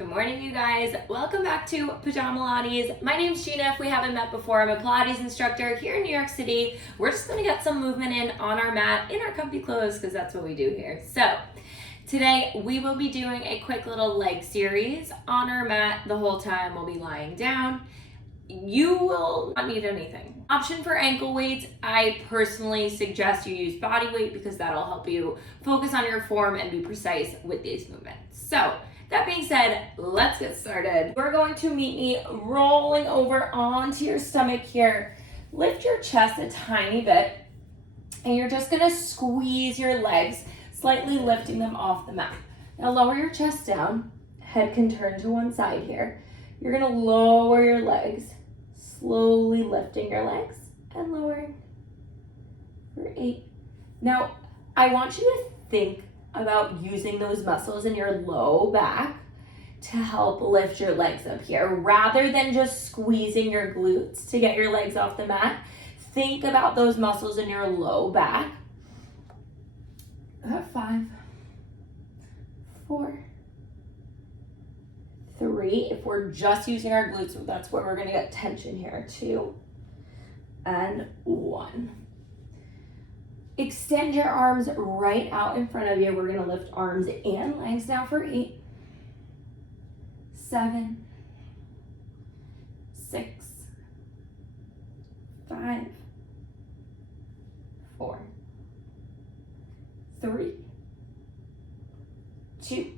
Good morning, you guys. Welcome back to Pajamalates. My name's Gina. If we haven't met before, I'm a Pilates instructor here in New York City. We're just gonna get some movement in on our mat, in our comfy clothes, because that's what we do here. So today we will be doing a quick little leg series on our mat. The whole time we'll be lying down. You will not need anything. Option for ankle weights, I personally suggest you use body weight because that'll help you focus on your form and be precise with these movements. So that being said, let's get started. We're going to meet me rolling over onto your stomach here. Lift your chest a tiny bit, and you're just gonna squeeze your legs, slightly lifting them off the mat. Now lower your chest down, head can turn to one side here. You're gonna lower your legs, slowly lifting your legs and lowering for 8. Now, I want you to think about using those muscles in your low back to help lift your legs up here. Rather than just squeezing your glutes to get your legs off the mat, think about those muscles in your low back. 5, 4, 3. If we're just using our glutes, that's where we're gonna get tension here. 2 and 1. Extend your arms right out in front of you. We're gonna lift arms and legs now for 8, 7, 6, 5, 4, 3, 2,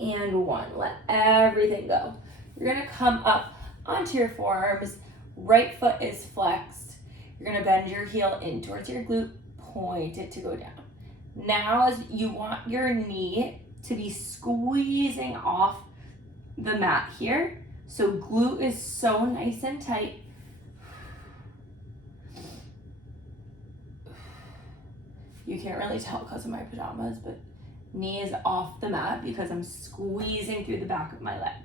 and 1. Let everything go. You're gonna come up onto your forearms. Right foot is flexed. You're gonna bend your heel in towards your glute, point it to go down. Now as you want your knee to be squeezing off the mat here. So glute is so nice and tight. You can't really tell because of my pajamas, but knee is off the mat because I'm squeezing through the back of my leg.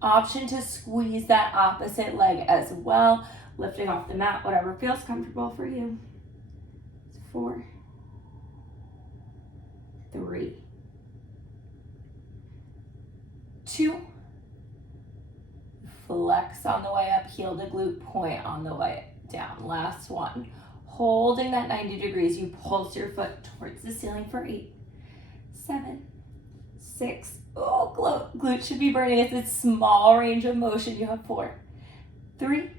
Option to squeeze that opposite leg as well, lifting off the mat, whatever feels comfortable for you. 4, 3, 2. Flex on the way up, heel to glute, point on the way down. Last one. Holding that 90 degrees, you pulse your foot towards the ceiling for 8, 7, 6. Oh, glute should be burning. It's a small range of motion. You have 4, 3,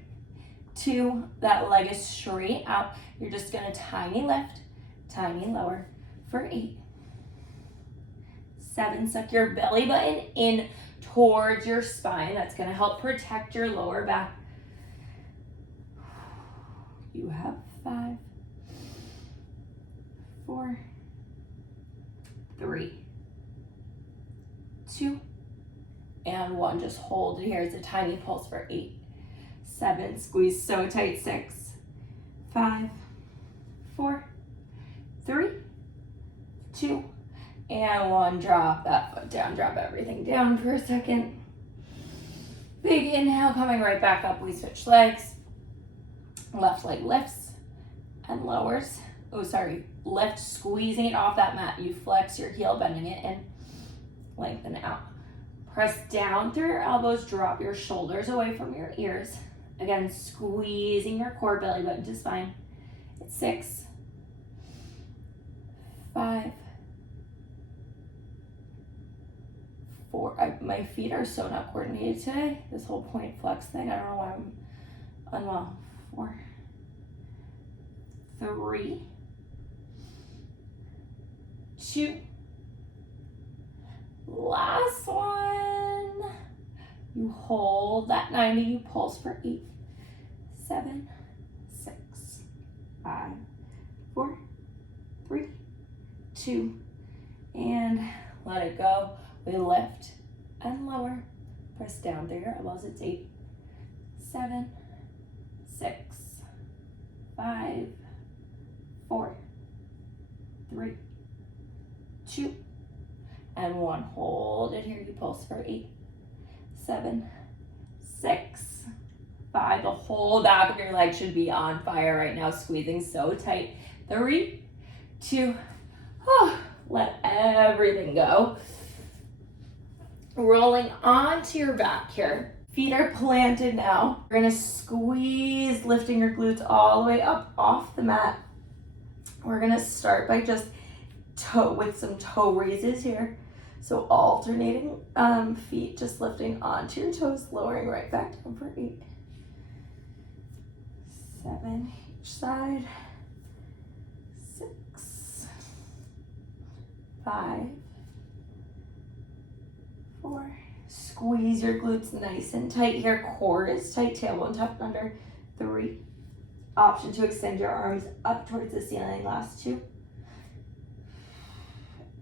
2. That leg is straight out. You're just gonna tiny lift, tiny lower for 8, 7. Suck your belly button in towards your spine. That's gonna help protect your lower back. You have 5, 4, 3, 2, and 1. Just hold it here. It's a tiny pulse for 8, 7. Squeeze so tight. 6, 5, 4, 3, 2, and 1. Drop that foot down. Drop everything down for a second. Big inhale, coming right back up. We switch legs. Left leg lifts and lowers. Oh, sorry. Lift, squeezing it off that mat. You flex your heel, bending it in. Lengthen out. Press down through your elbows. Drop your shoulders away from your ears. Again, squeezing your core, belly button to spine. It's 6, 5, 4. My feet are so not coordinated today. This whole point flex thing. I don't know why I'm unwell. 4, 3, 2. Last one. You hold that 90. You pulse for 8, 7, 6, 5, 4, 3, 2, and let it go. We lift and lower. Press down through your elbows. It's 8, 7, 6, 5, 4, 3, 2, and 1. Hold it here. You pulse for 8, 7, 6, 5. The whole back of your leg should be on fire right now, squeezing so tight. 3, 2, let everything go. rolling onto your back here. Feet are planted now. You're gonna squeeze, lifting your glutes all the way up off the mat. We're gonna start by just with some toe raises here. So alternating feet, just lifting onto your toes, lowering right back down for 8, 7 each side, 6, 5, 4. Squeeze your glutes nice and tight here. Core is tight, tailbone tucked under. 3. Option to extend your arms up towards the ceiling. Last 2.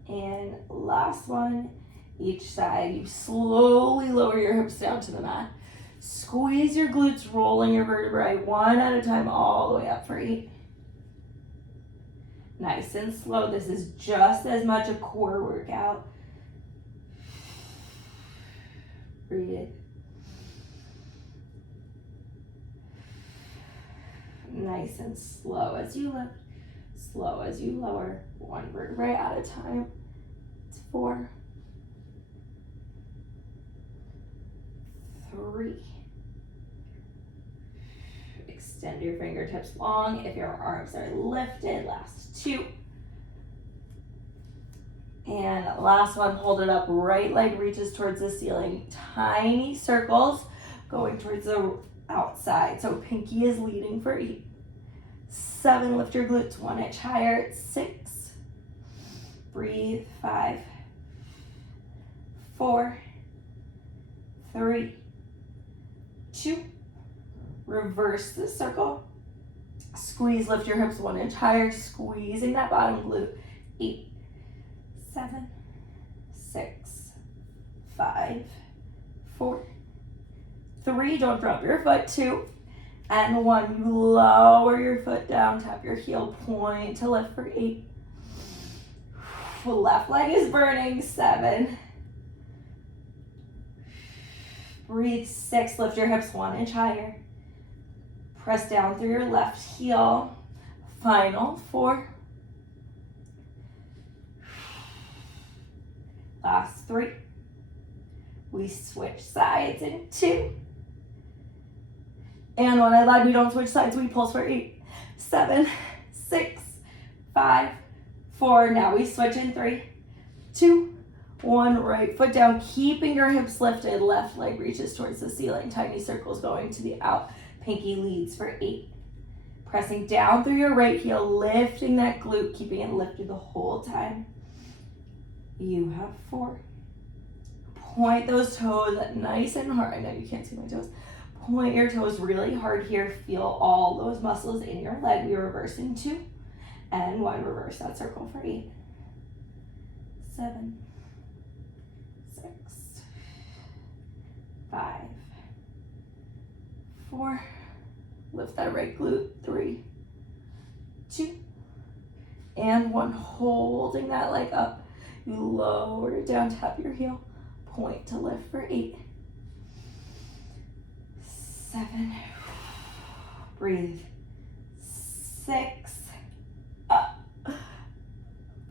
And last one, each side. You slowly lower your hips down to the mat. Squeeze your glutes, rolling your vertebrae one at a time all the way up for 8. Nice and slow. This is just as much a core workout. Breathe. Nice and slow as you lift, slow as you lower, one vertebrae at a time. It's 4, 3. Extend your fingertips long if your arms are lifted. Last 2. And last one, hold it up. Right leg reaches towards the ceiling. Tiny circles going towards the outside. So pinky is leading for 8. 7, lift your glutes 1 inch higher. 6. Breathe. 5, 4, 3, 2. Reverse the circle. Squeeze, lift your hips 1 inch higher, squeezing that bottom glute. 8, 7, 6, 5, 4, 3. Don't drop your foot. 2, and 1. You lower your foot down, tap your heel, point to lift for 8. Left leg is burning. 7. Breathe. 6. Lift your hips 1 inch higher. Press down through your left heel. Final 4. Last 3. We switch sides in 2. And when I lied, we don't switch sides, we pulse for 8, 7, 6, 5, 4. Now we switch in 3, 2, 1. Right foot down, keeping your hips lifted. Left leg reaches towards the ceiling. Tiny circles going to the out. Pinky leads for 8. Pressing down through your right heel, lifting that glute, keeping it lifted the whole time. You have 4. Point those toes nice and hard. I know you can't see my toes. Point your toes really hard here. Feel all those muscles in your leg. We reverse in 2 and 1. Reverse that circle for 8, 7, 6, 5, 4. Lift that right glute. 3, 2, and 1. Holding that leg up. You lower it down, tap your heel, point to lift for 8, 7. Breathe. 6. Up.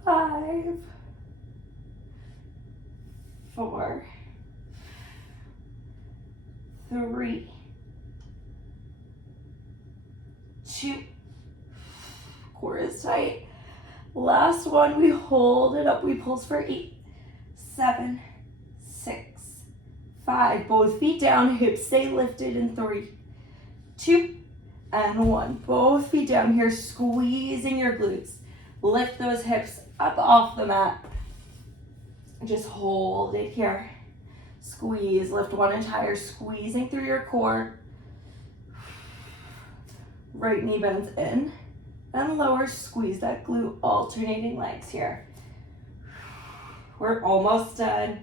5, 4, 3, 2. Core is tight. Last one, we hold it up. We pulse for 8, 7, 6, 5. Both feet down, hips stay lifted in 3, 2, and 1. Both feet down here, squeezing your glutes. Lift those hips up off the mat. Just hold it here. Squeeze, lift 1 inch higher, squeezing through your core. Right knee bends in and lower, squeeze that glute, alternating legs here. We're almost done.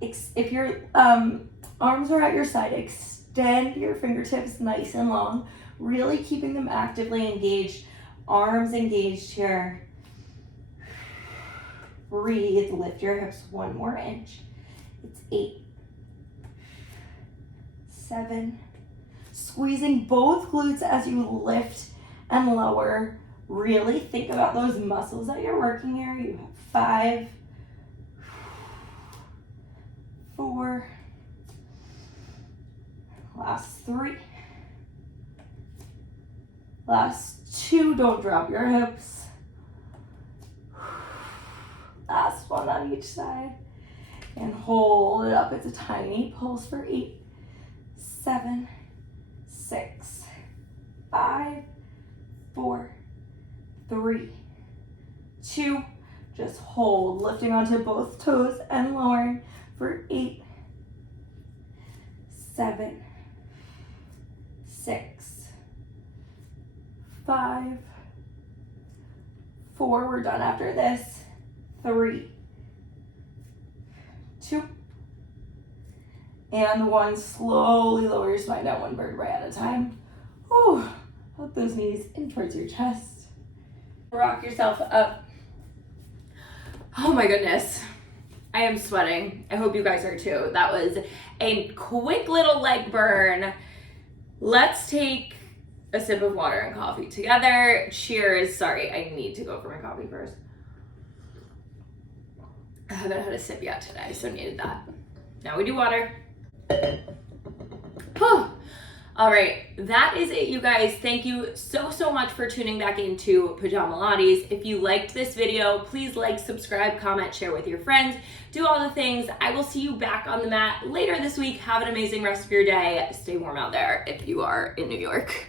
If your arms are at your side, extend your fingertips nice and long, really keeping them actively engaged, arms engaged here. Breathe, lift your hips 1 more inch. It's 8, 7, squeezing both glutes as you lift and lower. Really think about those muscles that you're working here. You have 5, 4, 4. Last 3. Last 2, don't drop your hips. Last 1 on each side. And hold it up. It's a tiny pulse for 8, 7, 6, 5, 4, 3, 2. Just hold, lifting onto both toes and lowering for 8, 7, 6, 5, 4. We're done after this. 3, 2, and 1. Slowly lower your spine down 1 vertebrae at a time. Whew. Hug those knees in towards your chest. Rock yourself up. Oh my goodness. I am sweating. I hope you guys are too. That was a quick little leg burn. Let's take a sip of water and coffee together. Cheers. Sorry, I need to go for my coffee first. I haven't had a sip yet today, so needed that. Now we do water. Whew. All right, that is it, you guys. Thank you so much for tuning back into Pajamalates. If you liked this video, please like, subscribe, comment, share with your friends. Do all the things. I will see you back on the mat later this week. Have an amazing rest of your day. Stay warm out there if you are in New York.